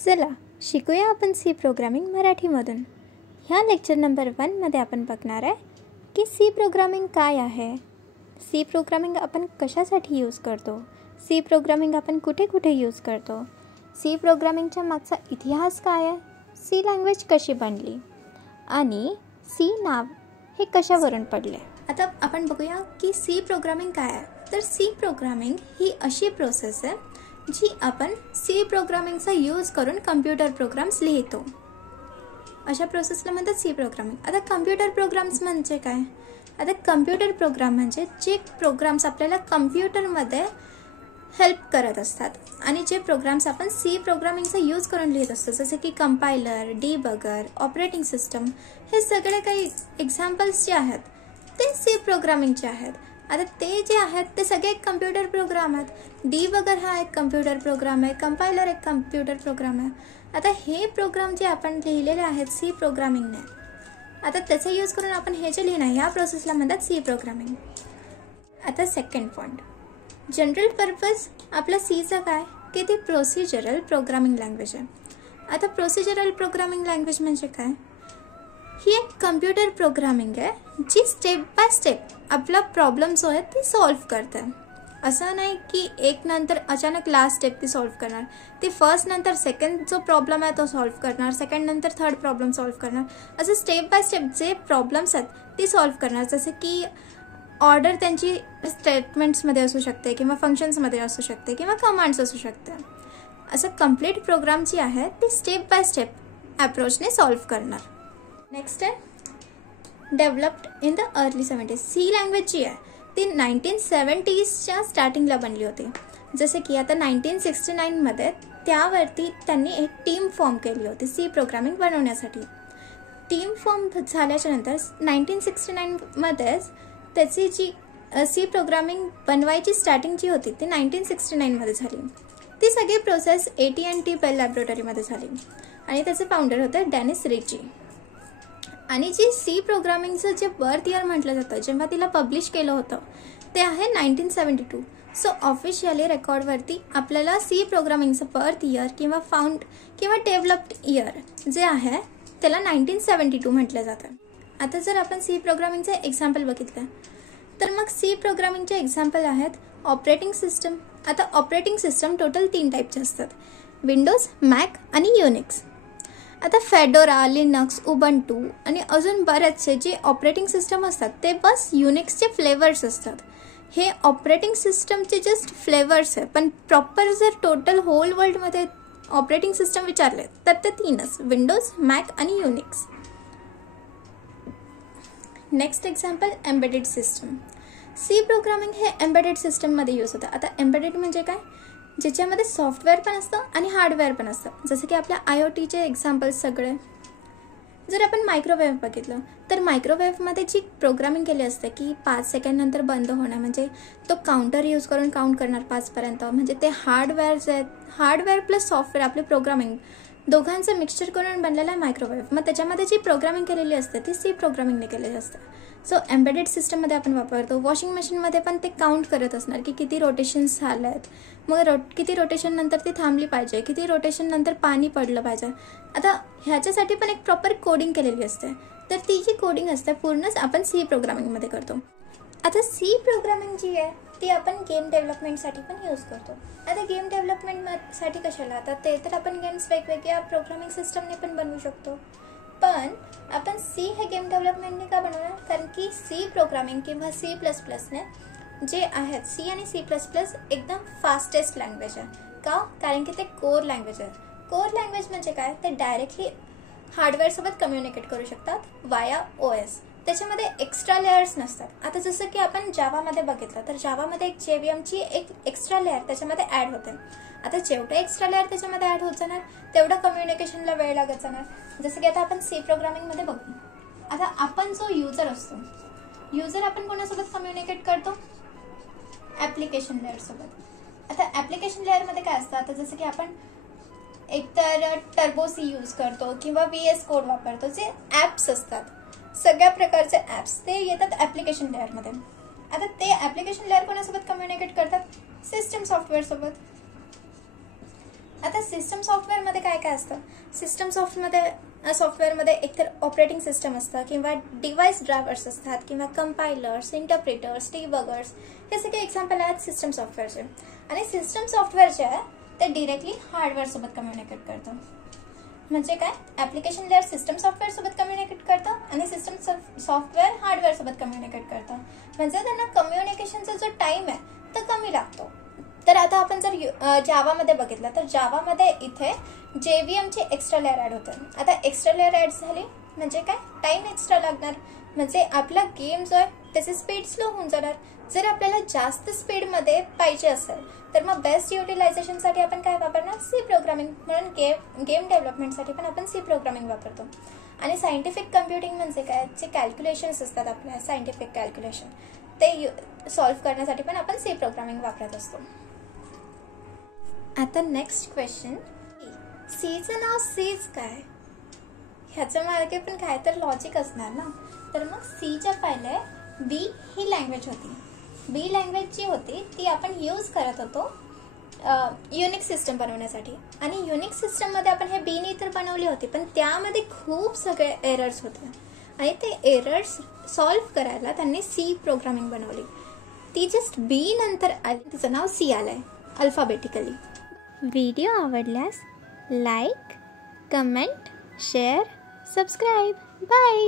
चला शिकूया आपण सी प्रोग्रामिंग मराठीमधून. ह्या लेक्चर नंबर 1मध्ये आपण बघणार आहे की सी प्रोग्रामिंग काय आहे, सी प्रोग्रामिंग आपण कशासाठी यूज करतो, सी प्रोग्रामिंग आपण कुठे कुठे यूज करतो, सी प्रोग्रामिंगच्या मागचा इतिहास काय आहे, सी लँग्वेज कशी बनली आणि सी नाव हे कशावरून पडले. आता आपण बघूया की सी प्रोग्रामिंग काय आहे. तर सी प्रोग्रामिंग ही अशी प्रोसेस आहे जी आपण सी प्रोग्रामिंगचा यूज करून कम्प्युटर प्रोग्राम्स लिहितो. अशा प्रोसेसला म्हणतात सी प्रोग्रामिंग. आता कम्प्युटर प्रोग्राम्स म्हणजे काय. आता कम्प्युटर प्रोग्राम म्हणजे जे प्रोग्राम्स आपल्याला कम्प्युटरमध्ये हेल्प करत असतात आणि जे प्रोग्राम्स आपण सी प्रोग्रामिंगचा यूज करून लिहित असतो, जसे की कंपायलर, डिबगर, ऑपरेटिंग सिस्टम, हे सगळे काही एक्झाम्पल्स जे आहेत ते सी प्रोग्रामिंगचे आहेत. आता ते जे आहेत ते सगळे एक कम्प्युटर प्रोग्राम आहेत. डिबगर हा एक कम्प्युटर प्रोग्राम आहे, कंपायलर एक कम्प्युटर प्रोग्राम आहे. आता हे प्रोग्राम जे आपण लिहिलेले आहेत सी प्रोग्रामिंगने, आता त्याचा यूज करून आपण हे जे लिहिणं ह्या प्रोसेसला म्हणतात सी प्रोग्रामिंग. आता सेकंड पॉईंट, जनरल पर्पज आपला सीचं काय की ती प्रोसिजरल प्रोग्रामिंग लँग्वेज आहे. आता प्रोसिजरल प्रोग्रामिंग लँग्वेज म्हणजे काय, ही एक कम्प्युटर प्रोग्रामिंग आहे जी स्टेप बाय स्टेप आपला प्रॉब्लेम जो आहे ती सॉल्व्ह करते. असं नाही की एक नंतर अचानक लास्ट स्टेप ती सॉल्व्ह करणार, ती फर्स्ट नंतर सेकंड जो प्रॉब्लेम आहे तो सॉल्व्ह करणार, सेकंड नंतर थर्ड प्रॉब्लेम सॉल्व्ह करणार, असं स्टेप बाय स्टेप जे प्रॉब्लेम्स आहेत ती सॉल्व्ह करणार. जसे की ऑर्डर त्यांची स्टेटमेंट्समध्ये असू शकते किंवा फंक्शन्समध्ये असू शकते किंवा कमांड्स असू शकते. असं कंप्लीट प्रोग्राम जी आहे ती स्टेप बाय स्टेप अप्रोचने सॉल्व्ह करणार. नेक्स्ट आहे developed in the early 70s. C language जी आहे ती 1970sच्या स्टार्टिंगला बनली होती. जसे की आता 1969मध्ये त्यावरती त्यांनी एक टीम फॉर्म केली होती सी प्रोग्रामिंग बनवण्यासाठी. टीम फॉर्म झाल्याच्या नंतर 1969मध्येच त्याची जी सी प्रोग्रामिंग बनवायची स्टार्टिंग जी होती ती 1969मध्ये झाली. ती सगळी प्रोसेस AT&T बेल लॅबोरेटरीमध्ये झाली आणि त्याचे फाउंडर होते डेनिस रिची. आणि जी सी प्रोग्रामिंगचं जे बर्थ इयर म्हटलं जातं जेव्हा तिला पब्लिश केलं होतं ते आहे 1972. सो ऑफिशियली रेकॉर्डवरती आपल्याला सी प्रोग्रामिंगचं बर्थ इयर किंवा डेव्हलप्ड इयर जे आहे त्याला 1972 म्हटलं जातं. आता जर आपण सी प्रोग्रामिंगचे एक्झाम्पल बघितलं तर मग सी प्रोग्रामिंगचे एक्झाम्पल आहेत ऑपरेटिंग सिस्टम. आता ऑपरेटिंग सिस्टम टोटल 3 टाईपचे असतात, विंडोज, मॅक आणि युनिक्स. आता फेडोरा, लिनक्स, उबंटू आणि अजून बरेचसे जे ऑपरेटिंग सिस्टम असतात ते बस युनिक्सचे फ्लेवर्स असतात. हे ऑपरेटिंग सिस्टमचे जस्ट फ्लेवर्स आहे, पण प्रॉपर जर टोटल होल वर्ल्डमध्ये ऑपरेटिंग सिस्टम विचारले तर ते 3च, विंडोज, मॅक आणि Unix. Next example embedded system. C programming हे एम्बेडेड सिस्टममध्ये यूज होतं. आता एम्बेडेड म्हणजे काय, ज्याच्यामध्ये सॉफ्टवेअर पण असतं आणि हार्डवेअर पण असतं. जसं की आपल्या IoTचे एक्झाम्पल्स सगळे. जर आपण मायक्रोवेव्ह बघितलं तर मायक्रोवेव्हमध्ये जी प्रोग्रामिंग केली असते की 5 सेकंड नंतर बंद होणं, म्हणजे तो काउंटर यूज करून काउंट करणार 5पर्यंत, म्हणजे ते हार्डवेअर्स आहेत. हार्डवेअर प्लस सॉफ्टवेअर आपले प्रोग्रामिंग दोघांचं मिक्सचर करून बनलेलं आहे मायक्रोवेव्ह. मग त्याच्यामध्ये जी प्रोग्रामिंग केलेली असते ती सी प्रोग्रामिंगने केलेली असते. सो एम्बेडेड सिस्टममध्ये आपण वापरतो. वॉशिंग मशीनमध्ये पण ते काउंट करत असणार की किती रोटेशन्स झाले आहेत, मग किती रोटेशन नंतर ती थांबली पाहिजे, किती रोटेशन नंतर पाणी पडलं पाहिजे. आता ह्याच्यासाठी पण एक प्रॉपर कोडिंग केलेली असते. तर ती जी कोडिंग असते पूर्णच आपण सी प्रोग्रामिंगमध्ये करतो. आता सी प्रोग्रामिंग जी आहे ती आपण गेम डेव्हलपमेंटसाठी पण यूज करतो. आता गेम डेव्हलपमेंटसाठी कशाला, आता ते तर आपण गेम्स वेगवेगळ्या प्रोग्रामिंग सिस्टमने पण बनवू शकतो, पण आपण सी हे गेम डेव्हलपमेंटने का बनवणार, कारण की सी प्रोग्रामिंग किंवा C++ने जे आहेत सी आणि C++ एकदम फास्टेस्ट लँग्वेज आहे. का, कारण की ते कोर लँग्वेज आहे. कोर लँग्वेज म्हणजे काय, ते डायरेक्टली हार्डवेअरसोबत कम्युनिकेट करू शकतात वाया OS. त्याच्यामध्ये एक्स्ट्रा लेयर्स नसतात. आता जसं की आपण जावामध्ये बघितलं तर जावामध्ये एक JVMची एक एक्स्ट्रा लेअर त्याच्यामध्ये ॲड होते. आता जेवढं एक्स्ट्रा लेअर त्याच्यामध्ये ॲड होत जाणार तेवढं कम्युनिकेशनला वेळ लागत जाणार. जसं की आता आपण सी प्रोग्रामिंगमध्ये बघू. आता आपण जो युजर असतो, युजर आपण कोणासोबत कम्युनिकेट करतो, ॲप्लिकेशन लेअरसोबत. आता ॲप्लिकेशन लेअरमध्ये काय असतं, आता जसं की आपण एकतर टर्बो C यूज करतो किंवा VS कोड वापरतो, जे ॲप्स असतात सगळ्या प्रकारचे ॲप्स ते येतात ॲप्लिकेशन लेअरमध्ये. आता ते ॲप्लिकेशन लेअर कोणासोबत कम्युनिकेट करतात, सिस्टम सॉफ्टवेअरसोबत. आता आता सिस्टम सॉफ्टवेअरमध्ये काय काय असतं? सिस्टम सॉफ्टवेअरमध्ये एकतर ऑपरेटिंग सिस्टम असतं किंवा डिव्हाइस ड्रायव्हर्स असतात किंवा कंपायलर्स, इंटरप्रिटर्स, डिबगर्स, हे सगळे एक्झाम्पल आहेत सिस्टम सॉफ्टवेअरचे. आणि सिस्टम सॉफ्टवेअर जे आहे ते डिरेक्टली हार्डवेअरसोबत कम्युनिकेट करतं. म्हणजे काय? ॲप्लिकेशन लेअर सिस्टम सॉफ्टवेअरसोबत कम्युनिकेट करतं आणि सिस्टम सॉफ्टवेअर हार्डवेअरसोबत कम्युनिकेट करतं. म्हणजे त्यांना कम्युनिकेशनचा जो टाईम आहे तो कमी लागतो. तर आता आपण जर जावामध्ये बघितलं तर जावामध्ये इथे JVMची एक्स्ट्रा लेअर ॲड होते. आता एक्स्ट्रा लेअर ॲड झाली म्हणजे काय? टाईम एक्स्ट्रा लागणार. म्हणजे आपला गेम जो आहे त्याची स्पीड स्लो होऊन जाणार. जर आपल्याला जास्त स्पीडमध्ये पाहिजे असेल तर मग बेस्ट युटिलायझेशनसाठी आपण काय वापरणार? C programming. म्हणून गेम डेव्हलपमेंटसाठी पण आपण सी प्रोग्रामिंग वापरतो. आणि सायंटिफिक कम्प्युटिंग म्हणजे काय? जे कॅल्क्युलेशन्स असतात आपल्या सायंटिफिक कॅल्क्युलेशन ते सॉल्व्ह करण्यासाठी पण आपण सी प्रोग्रामिंग वापरत असतो. आता नेक्स्ट क्वेश्चन, सीचं नाव सीज काय? ह्याच्या मागे पण काय तर लॉजिक असणार ना. तर मग सीच्या पहिले बी ही लँग्वेज होती. बी लँग्वेज जी होती ती आपण यूज करत होतो युनिक सिस्टम बनवण्यासाठी. आणि युनिक सिस्टममध्ये आपण हे बीनी तर बनवली होती पण त्यामध्ये खूप सगळे एरर्स होते आणि ते एरर्स सॉल्व्ह करायला त्यांनी सी प्रोग्रामिंग बनवली. ती जस्ट बी नंतर आली, तिचं नाव सी आलंय अल्फाबेटिकली. व्हिडिओ आवडल्यास like, comment, share, subscribe. Bye.